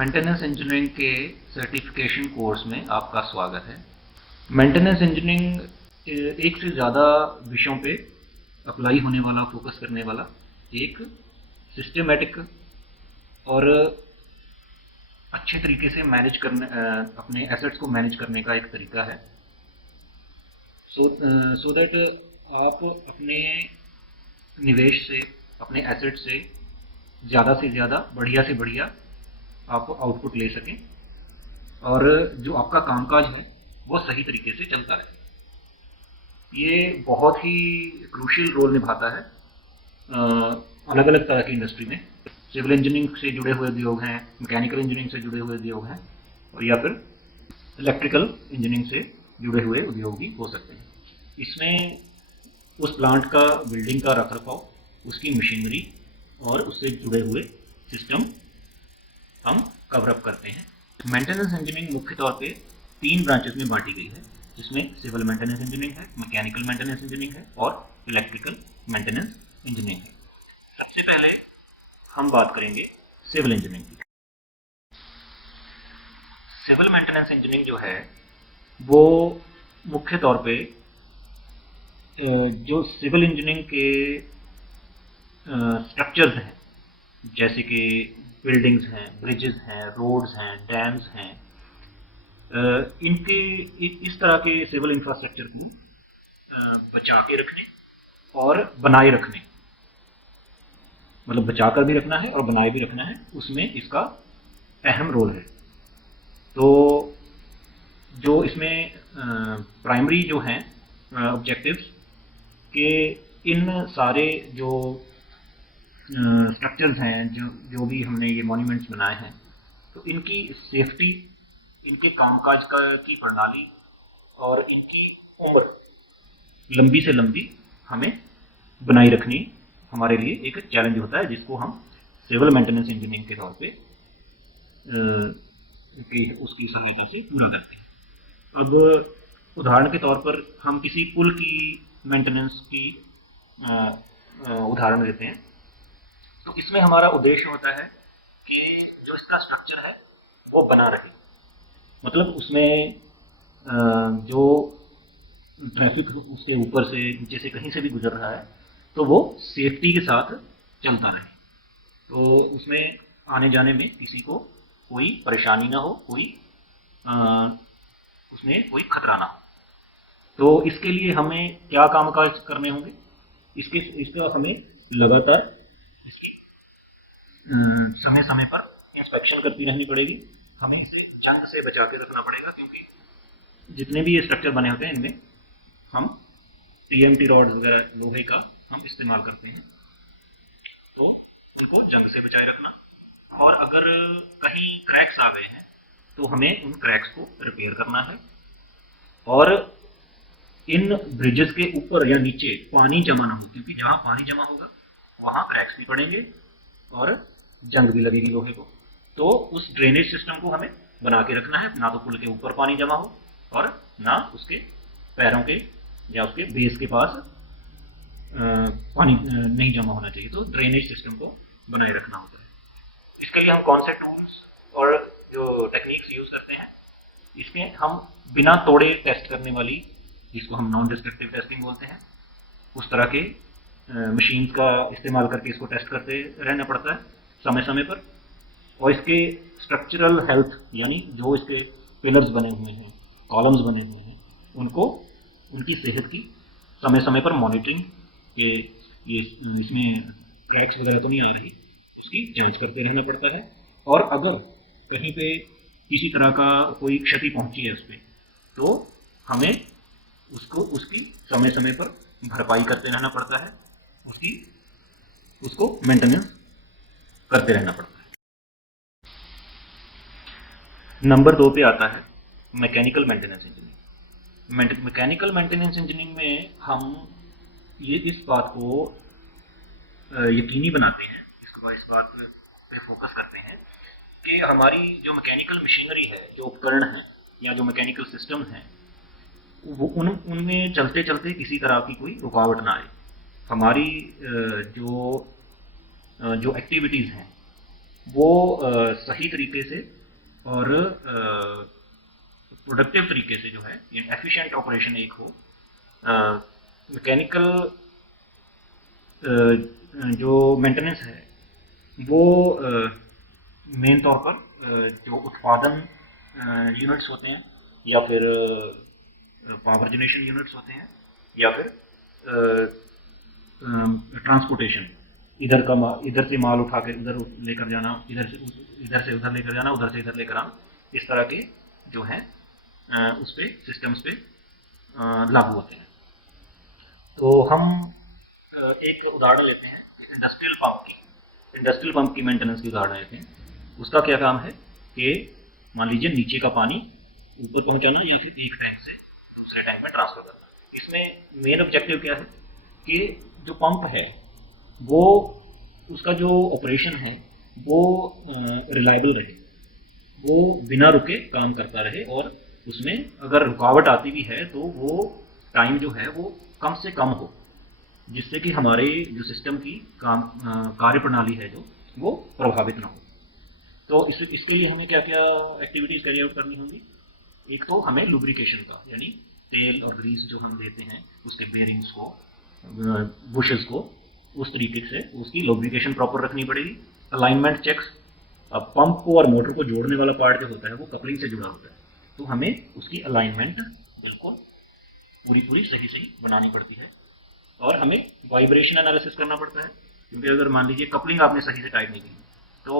Maintenance engineering के certification course में आपका स्वागत है। मेंटेनेंस इंजीनियरिंग एक से ज़्यादा विषयों पे अप्लाई होने वाला, फोकस करने वाला एक सिस्टमेटिक और अच्छे तरीके से मैनेज करने, अपने एसेट्स को मैनेज करने का एक तरीका है। सो दैट आप अपने निवेश से, अपने एसेट से ज़्यादा बढ़िया से बढ़िया आप आउटपुट ले सकें और जो आपका कामकाज है वो सही तरीके से चलता रहे। ये बहुत ही क्रूशियल रोल निभाता है अलग अलग तरह की इंडस्ट्री में। सिविल इंजीनियरिंग से जुड़े हुए उद्योग हैं, मैकेनिकल इंजीनियरिंग से जुड़े हुए उद्योग हैं, और या फिर इलेक्ट्रिकल इंजीनियरिंग से जुड़े हुए उद्योग भी हो सकते हैं। इसमें उस प्लांट का, बिल्डिंग का रखरखाव, उसकी मशीनरी और उससे जुड़े हुए सिस्टम हम कवर अप करते हैं। मेंटेनेंस इंजीनियरिंग मुख्य तौर पे 3 ब्रांचेस में बांटी गई है, जिसमें सिविल मेंटेनेंस इंजीनियरिंग है, मैकेनिकल मेंटेनेंस इंजीनियरिंग है और इलेक्ट्रिकल मेंटेनेंस इंजीनियरिंग है। सबसे पहले हम बात करेंगे सिविल इंजीनियरिंग की। सिविल मेंटेनेंस इंजीनियरिंग जो है वो मुख्य तौर पे जो सिविल इंजीनियरिंग के स्ट्रक्चर्स हैं, जैसे कि बिल्डिंग्स हैं, ब्रिजेस हैं, रोड्स हैं, डैम्स हैं, इनके इस तरह के सिविल इंफ्रास्ट्रक्चर को बचा के रखने और बनाए रखने, मतलब बचा कर भी रखना है और बनाए भी रखना है, उसमें इसका अहम रोल है। तो जो इसमें प्राइमरी जो हैं ऑब्जेक्टिव्स के, इन सारे जो स्ट्रक्चर्स हैं, जो भी हमने ये मॉन्यूमेंट्स बनाए हैं, तो इनकी सेफ्टी, इनके कामकाज की प्रणाली और इनकी उम्र लंबी से लंबी हमें बनाई रखनी हमारे लिए एक चैलेंज होता है, जिसको हम सिविल मेंटेनेंस इंजीनियरिंग के तौर पे उसकी सहायता से पूरा करते हैं। अब उदाहरण के तौर पर हम किसी पुल की मेंटेनेंस की उदाहरण देते हैं। तो इसमें हमारा उद्देश्य होता है कि जो इसका स्ट्रक्चर है वो बना रहे, मतलब उसमें जो ट्रैफिक उसके ऊपर से, नीचे से, कहीं से भी गुजर रहा है तो वो सेफ्टी के साथ चलता रहे, तो उसमें आने जाने में किसी को कोई परेशानी ना हो, उसमें कोई खतरा ना हो। तो इसके लिए हमें क्या कामकाज करने होंगे? इसका हमें लगातार समय समय पर इंस्पेक्शन करती रहनी पड़ेगी। हमें इसे जंग से बचा के रखना पड़ेगा, क्योंकि जितने भी ये स्ट्रक्चर बने होते हैं इनमें हम टीएमटी रॉड्स वगैरह लोहे का हम इस्तेमाल करते हैं, तो उनको जंग से बचाए रखना। और अगर कहीं क्रैक्स आ गए हैं तो हमें उन क्रैक्स को रिपेयर करना है। और इन ब्रिजेस के ऊपर या नीचे पानी जमा ना हो, क्योंकि जहाँ पानी जमा होगा वहाँ क्रैक्स भी पड़ेंगे और जंग भी लगेगी लोहे को। तो उस ड्रेनेज सिस्टम को हमें बना के रखना है, ना तो पुल के ऊपर पानी जमा हो और ना उसके पैरों के या उसके बेस के पास पानी नहीं जमा होना चाहिए। तो ड्रेनेज सिस्टम को बनाए रखना होता है। इसके लिए हम कौन से टूल्स और जो टेक्निक्स यूज करते हैं, इसमें हम बिना तोड़े टेस्ट करने वाली, जिसको हम नॉन डिस्ट्रक्टिव टेस्टिंग बोलते हैं, उस तरह के मशीन्स का इस्तेमाल करके इसको टेस्ट करते रहना पड़ता है समय समय पर। और इसके स्ट्रक्चरल हेल्थ, यानी जो इसके पिलर्स बने हुए हैं, कॉलम्स बने हुए हैं, उनको, उनकी सेहत की समय समय पर मॉनिटरिंग के, ये इसमें क्रैक्स वगैरह तो नहीं आ रही, इसकी जांच करते रहना पड़ता है। और अगर कहीं पे किसी तरह का कोई क्षति पहुंची है उस पर, तो हमें उसकी समय समय पर भरपाई करते रहना पड़ता है, उसको मेंटेनेंस करते रहना पड़ता है। नंबर 2 पे आता है mechanical maintenance engineering. Mechanical maintenance engineering में हम ये इस बात को यकीनी बनाते हैं, इस बात पे फोकस करते हैं कि हमारी जो मैकेनिकल मशीनरी है, जो उपकरण हैं या जो मैकेनिकल सिस्टम हैं, वो उनमें चलते चलते किसी तरह की कोई रुकावट ना आए। हमारी जो एक्टिविटीज़ हैं वो सही तरीके से और प्रोडक्टिव तरीके से जो है, एफिशिएंट ऑपरेशन एक हो। मैकेनिकल जो मेंटेनेंस है वो मेन तौर पर जो उत्पादन यूनिट्स होते हैं या फिर पावर जनरेशन यूनिट्स होते हैं या फिर ट्रांसपोर्टेशन, इधर से माल उठा के उधर लेकर जाना, इधर से उधर लेकर जाना, उधर से इधर लेकर आना, इस तरह के जो है उस पे सिस्टम्स पे लागू होते हैं। तो हम एक उदाहरण लेते हैं इंडस्ट्रियल पंप की मेंटेनेंस की उदाहरण लेते हैं। उसका क्या काम है कि मान लीजिए नीचे का पानी ऊपर पहुंचाना या फिर एक टैंक से दूसरे टैंक में ट्रांसफर करना। इसमें मेन ऑब्जेक्टिव क्या है कि जो पंप है वो उसका जो ऑपरेशन है वो रिलायबल रहे, वो बिना रुके काम करता रहे, और उसमें अगर रुकावट आती भी है तो वो टाइम जो है वो कम से कम हो, जिससे कि हमारे जो सिस्टम की कार्य प्रणाली है जो वो प्रभावित ना हो। तो इसके लिए हमें क्या क्या एक्टिविटीज़ कैरी आउट करनी होंगी। एक तो हमें लुब्रिकेशन का, यानी तेल और ग्रीस जो हम देते हैं उसके बेरिंग्स को, बुशेस को, उस तरीके से उसकी लुब्रिकेशन प्रॉपर रखनी पड़ेगी। अलाइनमेंट चेक्स, अब पंप को और मोटर को जोड़ने वाला पार्ट जो होता है वो कपलिंग से जुड़ा होता है, तो हमें उसकी अलाइनमेंट बिल्कुल पूरी सही बनानी पड़ती है। और हमें वाइब्रेशन एनालिसिस करना पड़ता है, क्योंकि अगर मान लीजिए कपलिंग आपने सही से टाइट नहीं की तो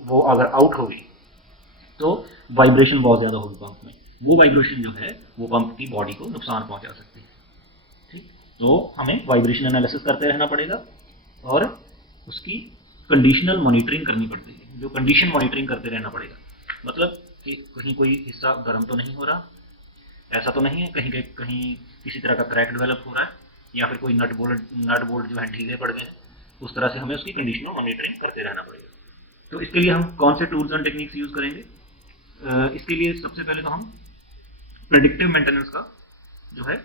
वो अगर आउट हो गई तो वाइब्रेशन बहुत ज़्यादा होगी पंप में, वो वाइब्रेशन जो है वो पंप की बॉडी को नुकसान पहुंचा सकती है। ठीक, तो हमें वाइब्रेशन एनालिसिस करते रहना पड़ेगा और उसकी कंडीशनल मॉनिटरिंग करनी पड़ती है। जो कंडीशन मॉनिटरिंग करते रहना पड़ेगा, मतलब कि कहीं कोई हिस्सा गर्म तो नहीं हो रहा, ऐसा तो नहीं है कहीं किसी तरह का क्रैक डेवलप हो रहा है, या फिर कोई नट बोल्ट जो है ढीले पड़ गए, उस तरह से हमें उसकी कंडीशनल मॉनिटरिंग करते रहना पड़ेगा। तो इसके लिए हम कौन से टूल्स एंड टेक्निक्स यूज़ करेंगे? इसके लिए सबसे पहले तो हम प्रेडिक्टिव मेंटेनेंस का जो है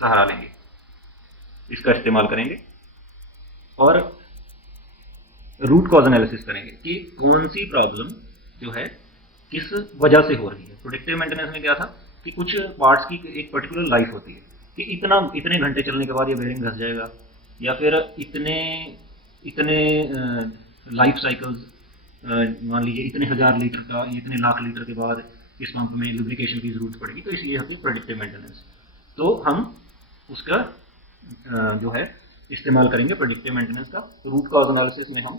सहारा लेंगे, इसका इस्तेमाल करेंगे और रूट कॉज एनालिसिस करेंगे कि कौन सी प्रॉब्लम जो है किस वजह से हो रही है। प्रेडिक्टिव मेंटेनेंस में क्या था कि कुछ पार्ट्स की एक पर्टिकुलर लाइफ होती है कि इतने घंटे चलने के बाद ये बेरिंग घस जाएगा, या फिर इतने लाइफ साइकिल्स, मान लीजिए इतने हज़ार लीटर का, इतने लाख लीटर के बाद इस पंप में लुब्रिकेशन की ज़रूरत पड़ेगी, तो इसलिए होती है प्रेडिक्टिव मेंटेनेंस। तो हम उसका जो है इस्तेमाल करेंगे प्रेडिक्टिव मेंटेनेंस का। रूट कॉज एनालिसिस में हम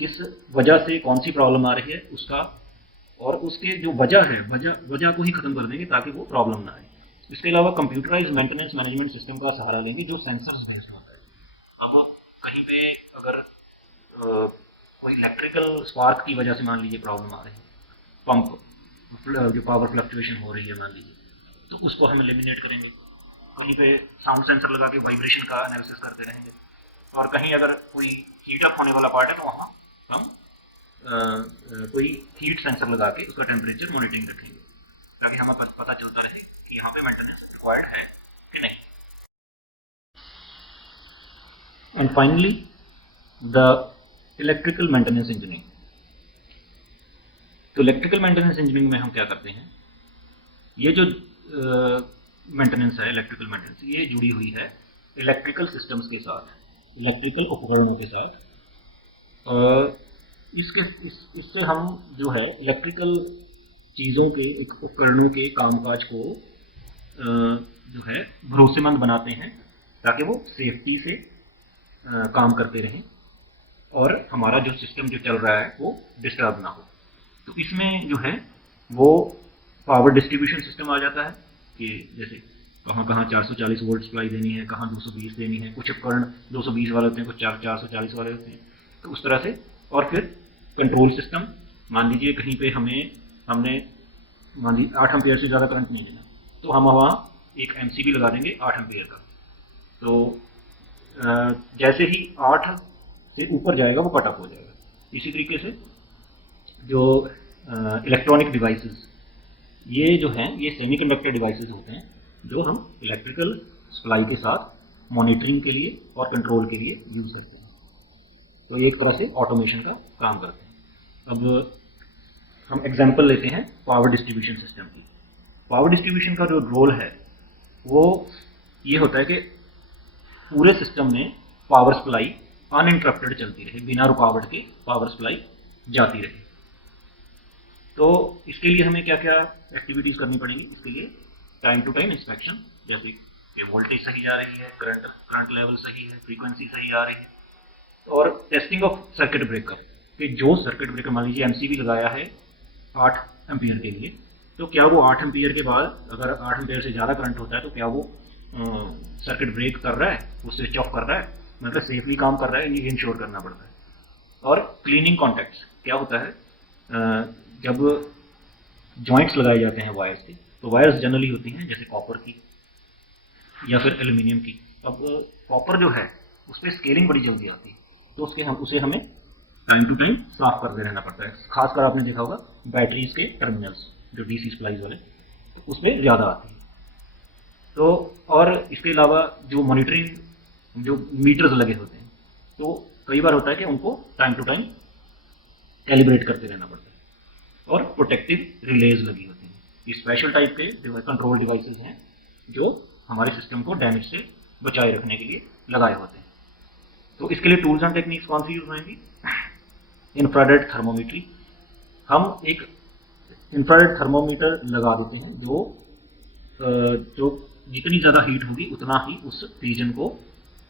किस वजह से कौन सी प्रॉब्लम आ रही है उसका, और उसके जो वजह है वजह को ही खत्म कर देंगे ताकि वो प्रॉब्लम ना आए। इसके अलावा कंप्यूटराइज्ड मेंटेनेंस मैनेजमेंट सिस्टम का सहारा लेंगे जो सेंसर्स बेस्ड होता है। अब कहीं पे अगर कोई इलेक्ट्रिकल स्पार्क की वजह से मान लीजिए प्रॉब्लम आ रही है, पंप जो पावर फ्लक्चुएशन हो रही है मान लीजिए, तो उसको हम एलिमिनेट करेंगे। कहीं पे साउंड सेंसर लगा के वाइब्रेशन का एनालिसिस करते रहेंगे, और कहीं अगर कोई हीट अप होने वाला पार्ट है तो वहाँ हम कोई हीट सेंसर लगा के उसका टेम्परेचर मॉनिटरिंग रखेंगे, ताकि हमें पता चलता रहे कि यहाँ पे मेंटेनेंस रिक्वायर्ड है कि नहीं। And finally the electrical maintenance engineering. तो इलेक्ट्रिकल मेंटेनेंस इंजीनियरिंग में हम क्या करते हैं, ये जो मेंटेनेंस है, इलेक्ट्रिकल मेंटेनेंस, ये जुड़ी हुई है इलेक्ट्रिकल सिस्टम्स के साथ, इलेक्ट्रिकल उपकरणों के साथ। इससे हम जो है इलेक्ट्रिकल चीज़ों के, उपकरणों के कामकाज को जो है भरोसेमंद बनाते हैं, ताकि वो सेफ्टी से काम करते रहें और हमारा जो सिस्टम जो चल रहा है वो डिस्टर्ब ना हो। तो इसमें जो है वो पावर डिस्ट्रीब्यूशन सिस्टम आ जाता है कि जैसे कहाँ 440 वोल्ट सप्लाई देनी है, कहाँ 220 देनी है, कुछ उपकरण 220 वाले होते हैं, कुछ 440 वाले होते हैं, तो उस तरह से। और फिर कंट्रोल सिस्टम, मान लीजिए कहीं पे हमने मान लीजिए 8 एम्पियर से ज़्यादा करंट नहीं देना, तो हम वहाँ एक MCB लगा देंगे 8 एम्पियर का। तो जैसे ही 8 से ऊपर जाएगा वो कट ऑफ हो जाएगा। इसी तरीके से जो इलेक्ट्रॉनिक डिवाइसेस, ये जो हैं ये सेमीकंडक्टर डिवाइसेस होते हैं जो हम इलेक्ट्रिकल सप्लाई के साथ मॉनिटरिंग के लिए और कंट्रोल के लिए यूज़ करते हैं। तो ये एक तरह से ऑटोमेशन का काम करते हैं। अब हम एग्जांपल लेते हैं पावर डिस्ट्रीब्यूशन सिस्टम की। पावर डिस्ट्रीब्यूशन का जो रोल है वो ये होता है कि पूरे सिस्टम में पावर सप्लाई अनइंटरप्टेड चलती रहे, बिना रुकावट के पावर सप्लाई जाती रहे। तो इसके लिए हमें क्या क्या एक्टिविटीज़ करनी पड़ेंगी? इसके लिए टाइम टू टाइम इंस्पेक्शन, जैसे कि वोल्टेज सही जा रही है, करंट लेवल सही है, फ्रीक्वेंसी सही आ रही है, और टेस्टिंग ऑफ सर्किट ब्रेकर, कि जो सर्किट ब्रेकर मान लीजिए एमसीबी लगाया है 8 एम्पियर के लिए, तो क्या वो 8 एम्पियर के बाद अगर 8 एम्पियर से ज़्यादा करंट होता है तो क्या वो सर्किट ब्रेक कर रहा है, वो स्विच ऑफ कर रहा है, मतलब सेफली काम कर रहा है, ये इंश्योर करना पड़ता है। और क्लीनिंग कॉन्टैक्ट्स क्या होता है, जब जॉइंट्स लगाए जाते हैं वायर्स के, तो वायर्स जनरली होती हैं जैसे कॉपर की या फिर एल्यूमिनियम की। अब कॉपर जो है उस पर स्केलिंग बड़ी जल्दी आती है, तो उसे हमें टाइम टू टाइम साफ करते रहना पड़ता है। खासकर आपने देखा होगा बैटरीज के टर्मिनल्स जो डीसी सप्लाईज वाले, तो उसमें ज़्यादा आती है। तो और इसके अलावा जो मॉनिटरिंग जो मीटर्स लगे होते हैं, तो कई बार होता है कि उनको टाइम टू टाइम कैलिब्रेट करते रहना पड़ता है। और प्रोटेक्टिव रिलेज लगी होती हैं, ये स्पेशल टाइप के कंट्रोल डिवाइसेज हैं जो हमारे सिस्टम को डैमेज से बचाए रखने के लिए लगाए होते हैं। तो इसके लिए टूल्स एंड टेक्निक्स कौन सी यूज होंगी? इंफ्रारेड थर्मोमीटरी। हम एक इंफ्रारेड थर्मोमीटर लगा देते हैं जो जितनी ज़्यादा हीट होगी उतना ही उस रीजन को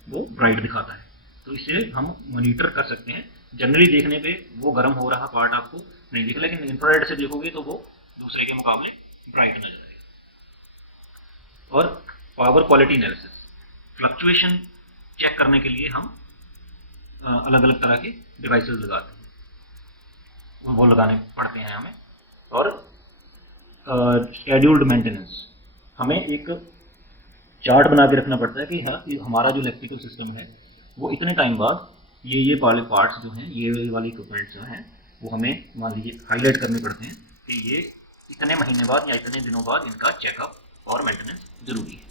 वो ब्राइट दिखाता है। तो इससे हम मॉनिटर कर सकते हैं। जनरली देखने पे वो गर्म हो रहा पार्ट आपको नहीं दिखेगा, लेकिन इंफ्रारेड से देखोगे तो वो दूसरे के मुकाबले ब्राइट नजर आएगा। और power quality analysis, fluctuation check करने के लिए हम अलग अलग तरह के डिवाइसेस लगाते हैं, वो लगाने पड़ते हैं हमें। और शेड्यूल्ड मेंटेनेंस, हमें एक चार्ट बना के रखना पड़ता है कि हाँ हमारा जो इलेक्ट्रिकल सिस्टम है वो इतने टाइम बाद ये वाले पार्ट्स जो हैं, ये वाले इक्विपमेंट्स जो हैं, वो हमें मान लीजिए हाईलाइट करने पड़ते हैं कि ये इतने महीने बाद या इतने दिनों बाद इनका चेकअप और मेंटेनेंस जरूरी है।